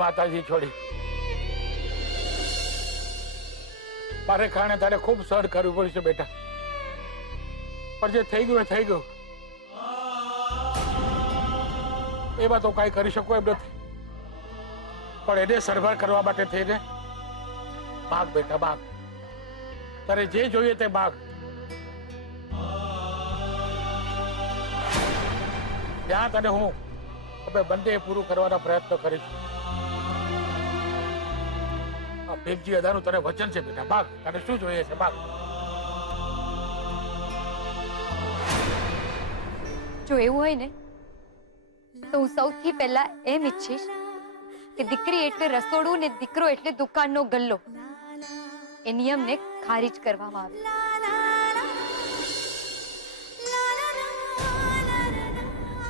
માતાજી છોડી, મારે કારણે તારે ખૂબ સહન કરવું પડશે બેટા, પણ જે થઈ ગયું એ થઈ ગયું. એમાં તો કઈ કરી શકું એમ નથી, પણ એને સરભર કરવા માટે થઈને માગ બેટા માગ, તારે જે જોઈએ તે માગ. ત્યાં તને હું હવે બંને પૂરું કરવાના પ્રયત્ન કરીશું. આ ભીમજી અદાનું તને વચન છે બેટા, માગ, તને શું જોઈએ છે માગ. જો એવું હોય ને તો હું સૌથી પહેલા એમ ઈચ્છીશ કે દીકરી એટલે રસોડું ને દીકરો એટલે દુકાનનો ગલ્લો, એ નિયમને ખારીજ કરવામાં આવે.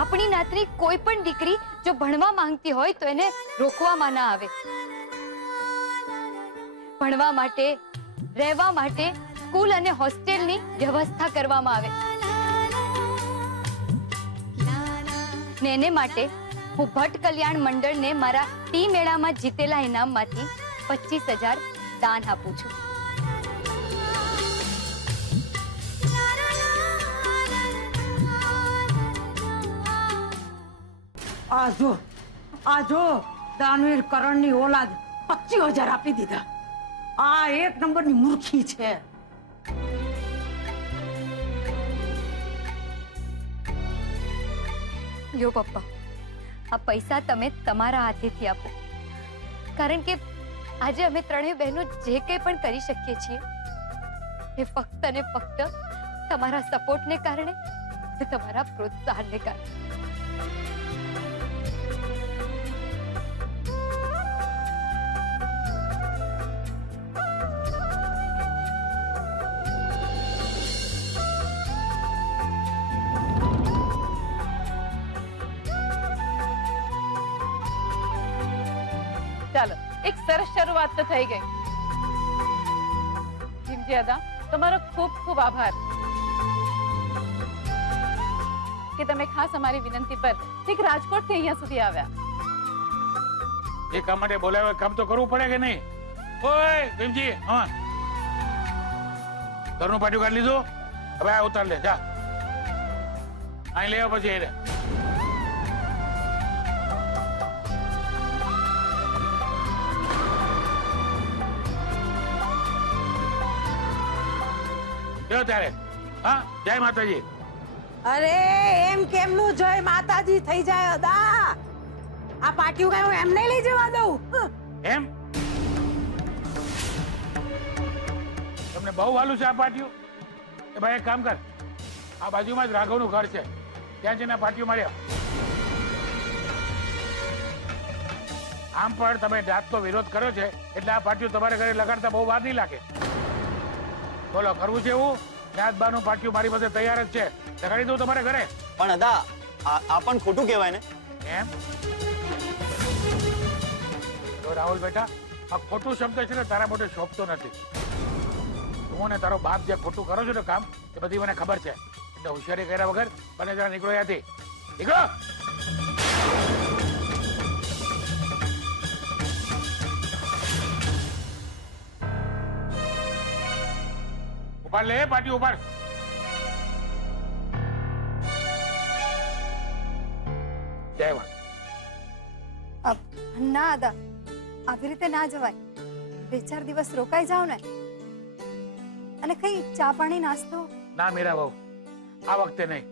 આપણી નાતની કોઈ પણ દીકરી જો ભણવા માંગતી હોય તો એને રોકવામાં ના આવે. ભણવા માટે, રહેવા માટે સ્કૂલ અને હોસ્ટેલની વ્યવસ્થા કરવામાં આવે. ને એને માટે હું ભટ્ટ કલ્યાણ મંડળને મારા ટી મેળામાં જીતેલા ઇનામમાંથી 25,000 દાન આપું છું. આ જો દાનવીર કરણની ઓલાદ 25,000 આપી દીધા. આ એક નંબરની મૂર્ખી છે. લ્યો પપ્પા, આ પૈસા તમે તમારા હાથેથી આપો, કારણ કે આજે અમે ત્રણેય બહેનો જે કંઈ પણ કરી શકીએ છીએ એ ફક્ત ને ફક્ત તમારા સપોર્ટને કારણે, તમારા પ્રોત્સાહનને કારણે. ચાલો, એક સરસ શરૂઆત તો થઈ ગઈ. ભીમજી અદા, તમારો ખૂબ ખૂબ આભાર કે તમે ખાસ અમારી વિનંતી પર ઠીક રાજકોટ થી અહીંયા સુધી આવ્યા. એ કામ માટે બોલાવે, કામ તો કરવું પડે કે નહીં? ઓય ભીમજી, હા, ઘરનું પાટિયું કાઢી લીધું, હવે આ ઉતાર લે, જા અહીં લેવા પછી એને ત્યારે. હા, જય માતાજી. અરે એમ કેમનું જય માતાજી થઈ જાય અદા? આ પાટિયું કઈ હું એમ નહીં લઈ જવા દઉં. એમ તમને બહુ વાલું છે આ પાટિયું? એ ભાઈ એક કામ કર, આ બાજુમાં જ રાઘવનું ઘર છે, ત્યાં જઈને પાટિયું માર્યા. આમ પણ તમે જાતનો વિરોધ કર્યો છે એટલે આ પાટિયું તમારે ઘરે લગાડતા બહુ વાર નહીં લાગે. બોલો, કરવું છે એવું? જાતબાનું પાટિયું મારી પાસે તૈયાર જ છે, લગાડી દઉં તમારે ઘરે. પણ અદા, આ પણ ખોટું કહેવાય ને. એમ તો રાહુલ બેટા, આ ખોટું શબ્દ છે ને તારા મોઢે શોભતો નથી. તું ને તારો બાપ જે ખોટું કરો છો ને કામ, એ બધી મને ખબર છે. એટલે હોશિયારી કર્યા વગર મને જરા નીકળો ત્યાંથી, નીકળો. ઉપાડ લે પાટિયું, ઉપાડ. જય વાત. ના દાદા, આવી રીતે ના જવાય. 2-4 દિવસ રોકાઈ જાવ ને, અને કઈ ચા પાણી નાસ્તો. ના મીરા બહુ, આ વખતે નહીં.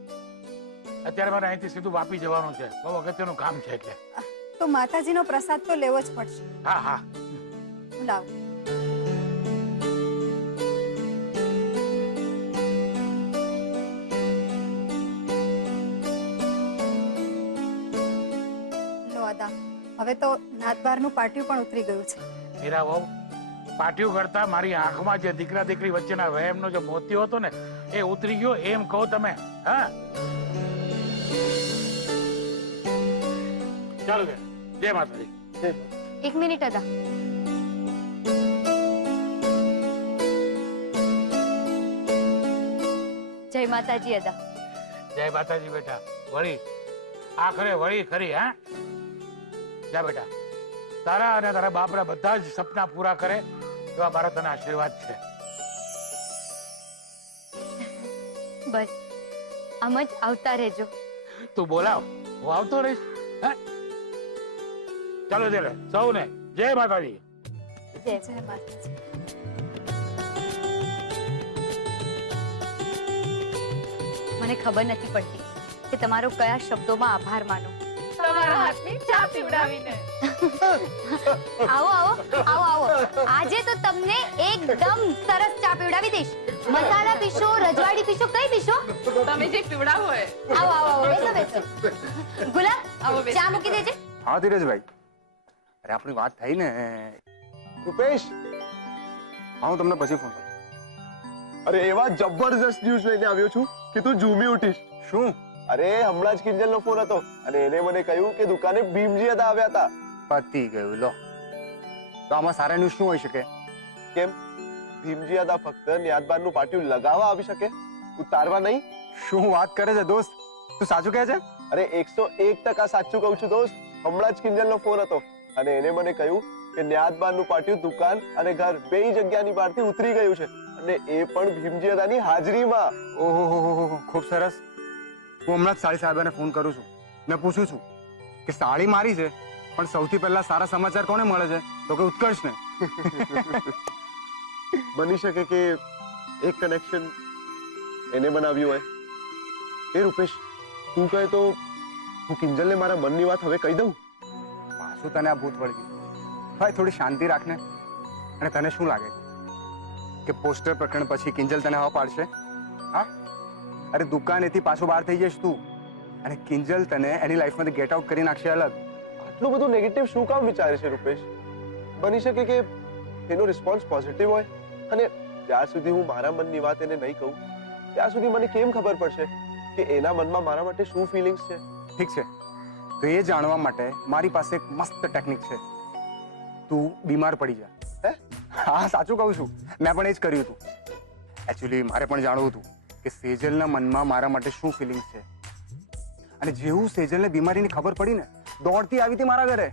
અત્યારે મારે અહીંથી સીધું વાપી જવાનું છે, બહુ અગત્યનું કામ છે એટલે. તો માતાજીનો પ્રસાદ તો લેવો જ પડશે. હા હા, હું લાવું. હવે તો નાતબારનું પાટિયું પણ ઉતરી ગયું છે. મીરા બહુ, પાટિયું કરતા મારી આંખમાં જે દીકરા દીકરી વચ્ચેના વહેમનો જે મોતિયો હતો ને એ ઉતરી ગયો એમ કહો તમે. હા, ચાલો બેન, જય માતાજી. એક મિનિટ દાદા. જય માતાજી અદા. જય માતાજી બેટા. વળી આખરે વળી ખરી. હા, જા બેટા, તારા અને તારા બાપના બધા જ સપના પૂરા કરે એવા મારા તને આશીર્વાદ છે. બસ આમ જ આવતા રહેજો. તું બોલાવ, હું આવતો રહીશ. હે, ચાલો ત્યારે સૌને જય માતાજી. જય જય માતાજી. મને ખબર નથી પડતી કે તમારો કયા શબ્દોમાં આભાર માનો. તમારા હાથની ચા પીવડાવીને. આવો આવો આવો આવો. આજે તો તમને એકદમ સરસ ચા પીવડાવી દઈશ. મસાલા પીશો, રજવાડી પીશો, કઈ પીશો? તમે જે પીવડાવો હોય. આવો આવો આવો, બેસો બેસો. ગુલાબ, આવો બેસો. ચા મૂકી દેજે. હા ધીરજભાઈ, અરે આપણી વાત થઈ ને. રૂપેશ, હા હું તમને પછી ફોન કરું. અરે એવા જબરજસ્ત ન્યૂઝ લઈને આવ્યો છું કે તું ઝૂમી ઉઠીશ. શું? અરે હમણાં જ કિંજલનો ફોન હતો અને એને મને કહ્યું કે દુકાને ભીમજી હતા આવ્યા હતા. પતી ગયું. લો, તો આમાં સારા ન્યૂઝ શું હોઈ શકે? કેમ? ભીમજી હતા ફક્ત ન્યાદબારનું પાટિયું લગાવવા આવી શકે, ઉતારવા નહીં. શું વાત કરે છે દોસ્ત? તું સાચું કહે છે? અરે 101% સાચું કહું છું દોસ્ત. હમણાં જ કિંજલનો ફોન હતો અને એને મને કહ્યું કે ન્યાદબારનું પાટિયું દુકાન અને ઘર બેય જગ્યાની બહારથી ઉતરી ગયું છે અને એ પણ ભીમજી હતાની હાજરીમાં. ઓહો, ખૂબ સરસ. હું હમણાં જ સાળી સાહેબાને ફોન કરું છું ને પૂછું છું કે સાળી મારી છે પણ સૌથી પહેલા સારા સમાચાર કોને મળે છે? તો કે ઉત્કર્ષને. બની શકે કે એક કનેક્શન એને બનાવ્યું હોય. એ રૂપેશ, તું કહે તો હું કિંજલને મારા મનની વાત હવે કહી દઉં. પાછું તને આ ભૂત વળગી. ભાઈ થોડી શાંતિ રાખને. અને તને શું લાગે છે કે પોસ્ટર પ્રકરણ પછી કિંજલ તને હવા પાડશે? હા, અરે દુકાનેથી પાછો બહાર થઈ જઈશ તું અને કિંજલ તને એની લાઈફમાંથી ગેટ આઉટ કરી નાખશે અલગ. આટલું બધું નેગેટિવ શું કામ વિચારે છે રૂપેશ? બની શકે કે એનો રિસ્પોન્સ પોઝિટિવ હોય અને જ્યાં સુધી હું મારા મનની વાત એને નહીં કહું ત્યાં સુધી મને કેમ ખબર પડશે કે એના મનમાં મારા માટે શું ફિલિંગ્સ છે? ઠીક છે, તો એ જાણવા માટે મારી પાસે એક મસ્ત ટેકનિક છે. તું બીમાર પડી જા. હે? હા સાચું કહું છું, મેં પણ એ જ કર્યું હતું. એકચ્યુઅલી મારે પણ જાણવું હતું કે સેજલના મનમાં મારા માટે શું ફિલિંગ્સ છે. અને જેવું સેજલને બીમારીની ખબર પડી ને, દોડતી આવી હતી મારા ઘરે.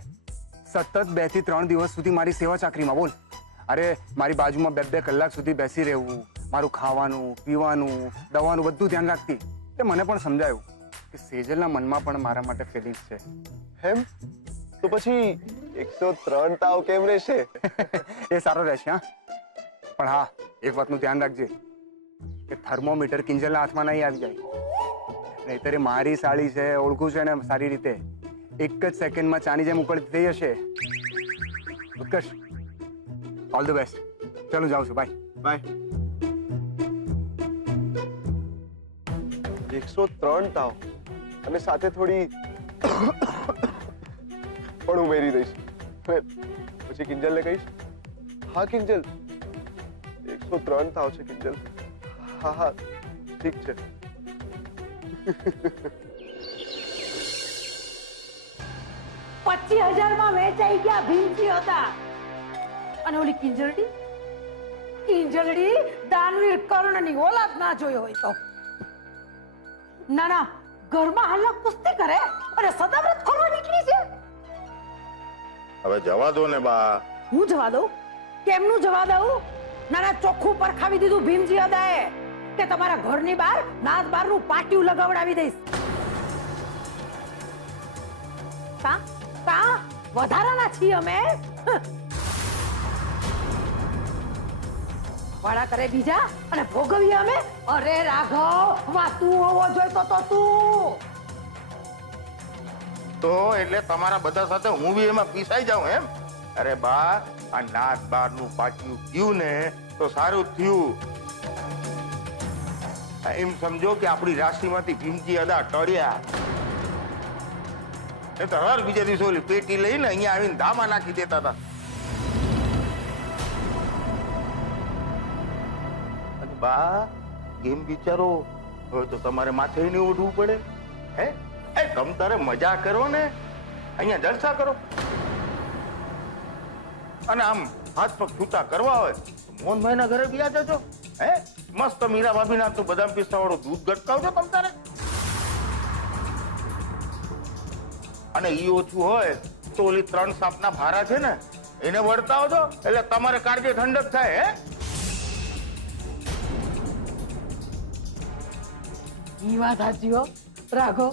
સતત 2 થી 3 દિવસ સુધી મારી સેવા ચાકરીમાં. બોલ, અરે મારી બાજુમાં 2-2 કલાક સુધી બેસી રહેવું, મારું ખાવાનું પીવાનું દવાનું બધું ધ્યાન રાખતી. એટલે મને પણ સમજાયું કે સેજલના મનમાં પણ મારા માટે ફિલિંગ્સ છે. હેમ? તો પછી 103 તાવ કેમ રહેશે? એ સારો રહેશે. હા, પણ હા, એક વાતનું ધ્યાન રાખજે કે થર્મોમીટર કિંજલના હાથમાં નહીં આવી જાય. નહીતર એ મારી સાળી છે, ઓળખું છે ને સારી રીતે. એક જ સેકન્ડમાં ચાની જેમ ઉકળતી થઈ જશે. ઉત્કર્ષ, ઓલ ધ બેસ્ટ. ચાલો જાઉં છું. Bye bye. 103 તાવ અને સાથે થોડી પણ ઉમેરી દઈશ. પછી કિંજલને કહીશ, હા કિંજલ 103 તાવ છે કિંજલ. હા હા ઠીક છે. 25,000 માં વેચાઈ ગયા ભીમજી હતા. અને ઓલી કિંજલડી દાનવીર કર્ણની ઓલાદ ના જોઈ હોય તો. ના ના, ઘરમાં હાલ કુસ્તી કરે અને સદાવ્રત ખોરવા નીકળી છે. હવે જવા દો ને બા. હું જવા દઉં? કેમનું જવા દઉં? ના ના, ચોખ્ખું પરખાવી દીધું ભીમજી હદાએ કે તમારા ઘરની બહાર નાદ બારનું પાટિયું લગાવડાવી દઈશ. કા વધારાના છીએ અમે. વાળા કરે બીજા અને ભોગવીએ અમે. અરે રાઘવ, વા તું હોવો જોઈતો તો તું. તો એટલે તમારા બધા સાથે હું બી એમાં પીસાઈ જાઉં એમ? અરે બા, આ નાત બારનું પાટિયું થયું ને તો સારું થયું. એમ સમજો કે આપણી રાશિમાંથી ભીમજી અદા ટળ્યા. એ તો હર બીજા દિવસે ઓલી પેટી લઈને અહીંયા આવીને ધામા નાખી દેતા હતા. અને બા, કેમ વિચારો? હવે તો તમારે માથે નહીં ઓઢવું પડે. હે, એ તમ તારે મજા કરો ને, અહીંયા જલસા કરો. અને આમ હાથ પગ છૂટા કરવા હોય મોહનભાઈ ના ઘરે બી જજો. હે, મસ્ત મીરા ભાભી ના બદામ પિસ્તા વાળું દૂધ ગટકાવજો તમ તારે. અને ઈ ઓછું હોય તો ઓલી 3 સાપના ભારા છે ને એને વળતાવો છો એટલે તમારે કાળજે ઠંડક થાય. હે ઈ વાત સાચી હો રાઘવ,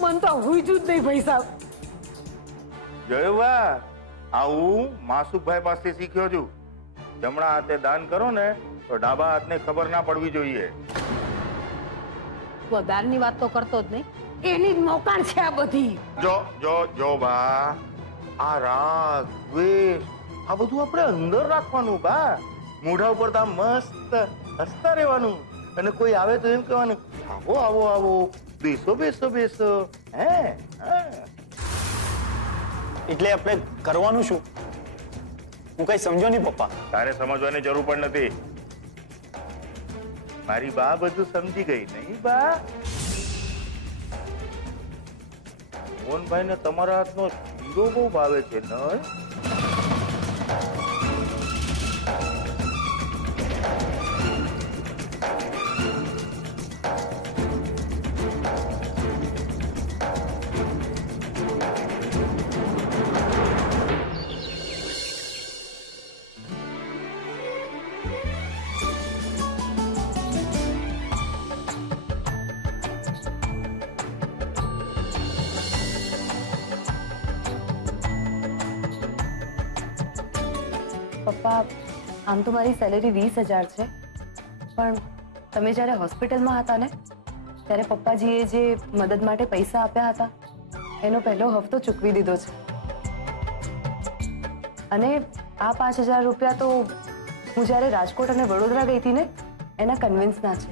મન તો હુઈજું જ નહીં ભાઈ સાહેબ. જયવા, આવું માસુભાઈ પાસે શીખ્યો છું. જમણા હાથે દાન કરો ને તો ડાબા હાથને ખબર ના પડવી જોઈએ. તું દાનની વાત તો કરતો જ નહીં, એની જ મોકાણ છે આ બધી. જો જો જો બા, આ રાગ દ્વેષ આ બધું આપણે અંદર રાખવાનું બા. મોઢા ઉપર તો આમ મસ્ત હસતા રહેવાનું અને કોઈ આવે તો એમ કહેવાનું આવો આવો આવો, બેસો બેસો બેસો. હે એટલે આપણે કરવાનું શું? હું કઈ સમજો નહીં પપ્પા. તારે સમજવાની જરૂર પણ નથી. મારી બા બધું સમજી ગઈ નહીં બા? મોહનભાઈ ને તમારા હાથનો શીરો બહુ ભાવે છે નહીં? પપ્પા, આમ તો મારી સેલેરી 20,000 છે, પણ તમે જ્યારે હોસ્પિટલમાં હતા ને ત્યારે પપ્પાજીએ જે મદદ માટે પૈસા આપ્યા હતા એનો પહેલો હપ્તો ચૂકવી દીધો છે. અને આ 5,000 રૂપિયા તો હું જ્યારે રાજકોટ અને વડોદરા ગઈ હતી ને એના કન્વિન્સના છે.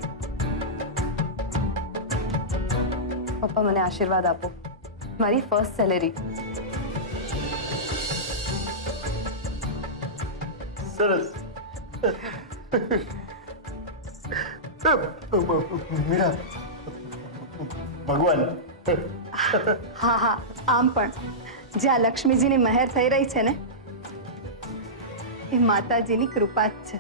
પપ્પા, મને આશીર્વાદ આપો. મારી ફર્સ્ટ સેલેરી. સરસ. મીરા, ભગવાન. હા હા, આમ પણ જ્યાં લક્ષ્મીજીની મહેર થઈ રહી છે ને એ માતાજીની કૃપા જ છે.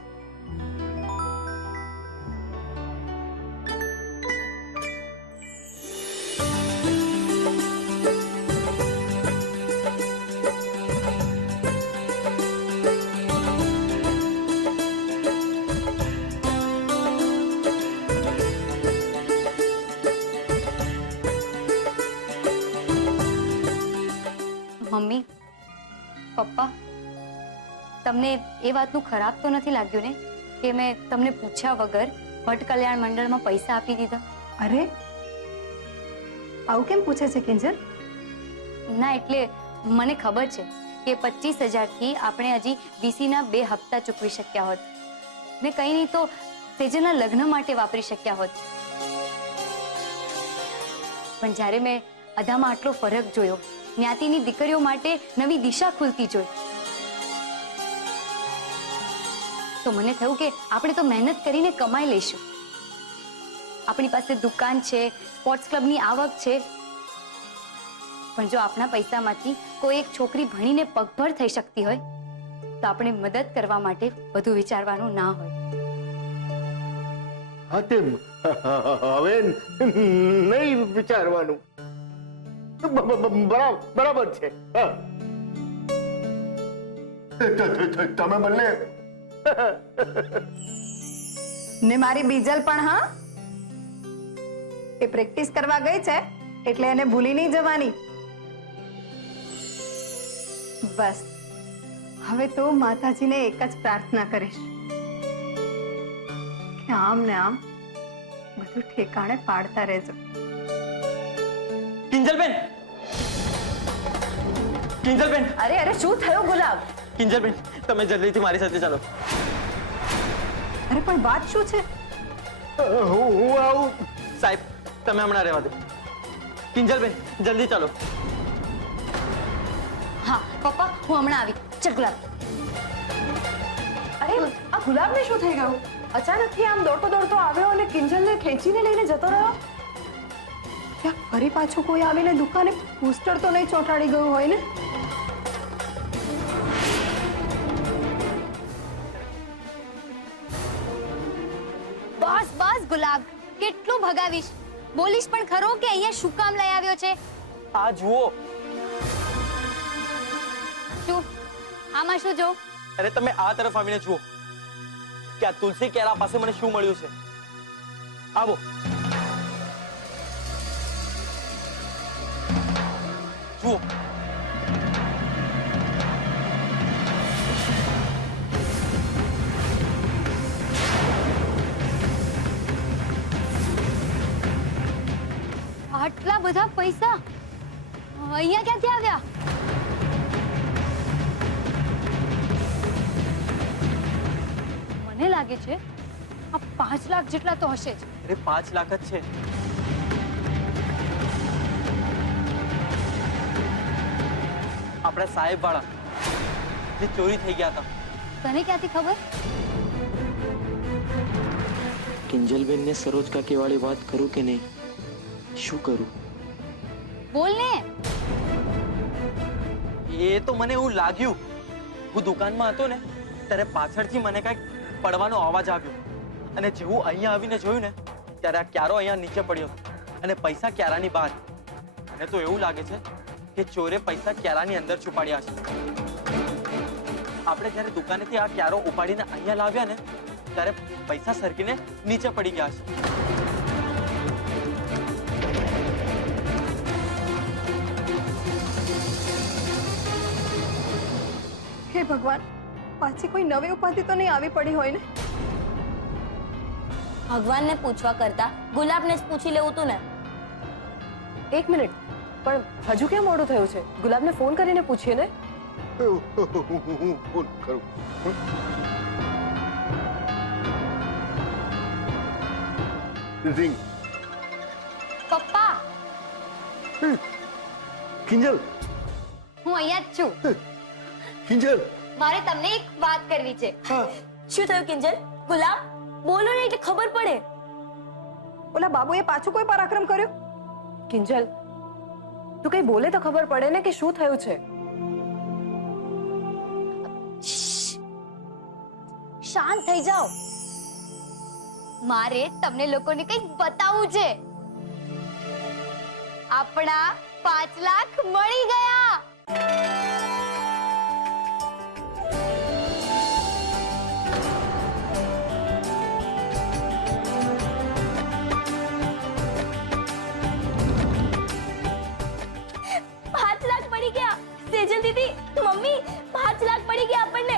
મમ્મી, પપ્પા, તમને એ વાતનું ખરાબ તો નથી લાગ્યું ને કે મેં તમને પૂછ્યા વગર ભટ્ટ કલ્યાણ મંડળમાં પૈસા આપી દીધા? અરે આવું કેમ પૂછે છે કિંજલ? ના, એટલે મને ખબર છે કે 25,000 થી આપણે હજી વીસીના 2 હપ્તા ચૂકવી શક્યા હોત ને કંઈ નહીં તો તેજના લગ્ન માટે વાપરી શક્યા હોત. પણ જ્યારે મેં અધામાં આટલો ફરક જોયો, જ્ઞાતિની દીકરીઓ માટે નવી દિશા ખુલતી જોઈ, તો મને થયું કે આપણે તો મહેનત કરીને કમાઈ લઈશું. આપણી પાસે દુકાન છે, સ્પોર્ટ્સ ક્લબની આવક છે, પણ જો આપણા પૈસામાંથી કોઈ એક છોકરી ભણીને પગભર થઈ શકતી હોય તો આપણે મદદ કરવા માટે બધું વિચારવાનું ના હોય. હા, તેમ હવે નહીં વિચારવાનું. બરાબર છે. તમે બંને ને મારી બીજલ પણ, હા, એ પ્રેક્ટિસ કરવા ગઈ છે એટલે એને ભૂલી નહીં જવાની. બસ હવે તો માતાજીને એક જ પ્રાર્થના કરીશ કે આમ ને આમ બધું ઠેકાણે પાડતા રહેજો. કિંજલબેન, કિંજલબેન. અરે અરે, શું થયું ગુલાબ? કિંજલબેન, તમે જલ્દીથી મારી સાથે ચાલો. અરે પણ વાત શું છે? હું આવું. સાહેબ, તમે હમણાં રહેવા દો. કિંજલબેન, જલ્દી ચાલો. હા પપ્પા, હું હમણાં આવી. ચલ ગુલાબ. અરે, આ ગુલાબને શું થઈ ગયું? અચાનકથી આમ દોડતો દોડતો આવ્યો અને કિંજલને ખેંચીને લઈને જતો રહ્યો. ત્યાં ફરી પાછું કોઈ આવીને દુકાને પોસ્ટર તો નહીં ચોંટાડી ગયું હોય ને? બસ બસ ગુલાબ, કેટલું ભગાવીશ? બોલીશ પણ ખરો કે અહીંયા શું કામ લઈ આવ્યો છે? આ જુઓ, શું આમાં શું જો? અરે તમે આ તરફ આવીને જુઓ કે આ તુલસી કેરા પાસે મને શું મળ્યું છે. આવો. જુઓ. આટલા બધા પૈસા અહીંયા ક્યાંથી આવ્યા? મને લાગે છે આ 5 લાખ જેટલા તો હશે જ. અરે 5 લાખ જ છે. આપણા સાહેબ વાળા જે ચોરી થઈ ગયા હતા. તને ક્યાંથી ખબર? કિંજલબેન ને સરોજ કાકી વાળી વાત કરું કે નહીં? શું કરું? બોલ ને. એ તો મને એવું લાગ્યું. હું દુકાનમાં હતો ને ત્યારે પાછળથી મને કઈક પડવાનો અવાજ આવ્યો અને જેવું અહીંયા આવીને જોયું ને ત્યારે આ ક્યારો અહીંયા નીચે પડ્યો અને પૈસા ક્યારાની બહાર. મને તો એવું લાગે છે કે ચોરે પૈસા ક્યારાની અંદર છુપાડ્યા છે. આપણે જ્યારે દુકાનેથી આ ક્યારો ઉપાડીને અહીંયા લાવ્યા ને ત્યારે પૈસા સરકીને નીચે પડી ગયા છે. હે ભગવાન, પાછી કોઈ નવી ઉપાધિ તો નહીં આવી પડી હોય ને? ભગવાનને પૂછવા કરતા ગુલાબને જ પૂછી લેવું તું ને. 1 મિનિટ, પણ હજુ કેમ મોડું થયું છે? ગુલાબને ફોન કરીને પૂછીએ ને. હું ફોન કરું. રિંગ. પપ્પા, કિંજલ, હું અહીંયા જ છું. કિંજલ. મારે તમને એક વાત કરવી છે. શું થયું કિંજલ? ગુલાબ બોલો ને એટલે ખબર પડે. ઓલા બાબુએ પાછું કોઈ પરાક્રમ કર્યો? કિંજલ, તું કઈ બોલે તો ખબર પડે ને કે શું થયું છે. શાંત થઈ જાઓ. મારે તમને લોકોને કંઈક બતાવવું છે. આપણા 5 લાખ મળી ગયા. સેજલ દીદી, મમ્મી, 5 લાખ મળી ગયા આપણને.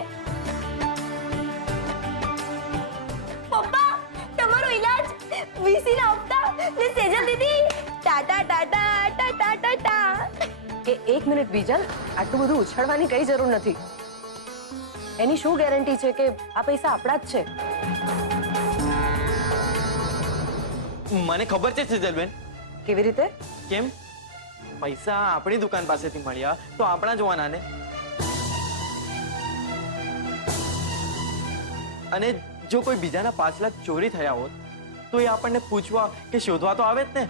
પપ્પા, તમારો ઈલાજ, વીસી ના હપ્તા ને સેજલ દીદી ટાટા ટાટા ટાટા ટાટા. એ 1 મિનિટ બીજલ, આટલું બધું ઉછાળવાની કઈ જરૂર નથી. એની શું ગેરંટી છે કે આ પૈસા આપણા જ છે? મને ખબર છે સેજલબેન. કેવી રીતે? કેમ? પૈસા આપણી દુકાન પાસેથી મળ્યા તો આપણા જોવાના ને. અને જો કોઈ બીજાના 5 લાખ ચોરી થયા હોત તો એ આપણને પૂછવા કે શોધવા તો આવે જ ને.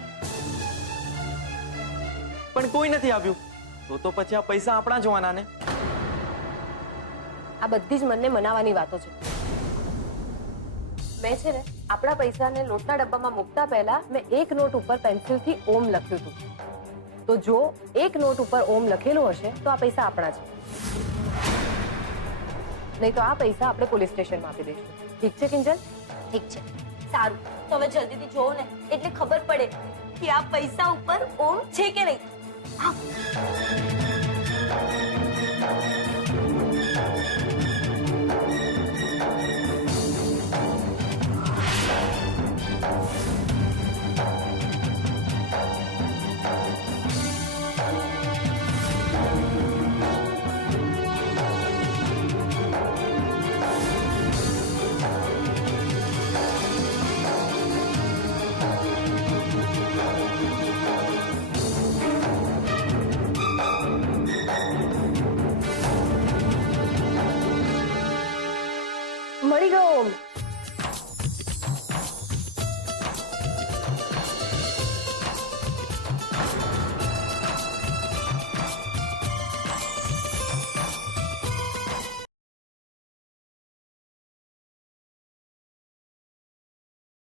પણ કોઈ નથી આવ્યું તો પછી આ પૈસા આપણા જોવાના ને. આ બધી જ મનને મનાવવાની વાતો છે. મેં છે ને આપણા પૈસાને લોટના ડબ્બામાં મૂકતા પહેલા મેં એક નોટ ઉપર પેન્સિલથી ઓમ લખ્યું હતું. તો જો એક નોટ ઉપર ઓમ લખેલું હશે તો આ પૈસા આપણા છે, નહીં તો આ પૈસા આપણે પોલીસ સ્ટેશનમાં આપી દઈશું. ઠીક છે કિંજલ? ઠીક છે, સારું. તો હવે જલ્દીથી જોવો ને એટલે ખબર પડે કે આ પૈસા ઉપર ઓમ છે કે નહીં. હા.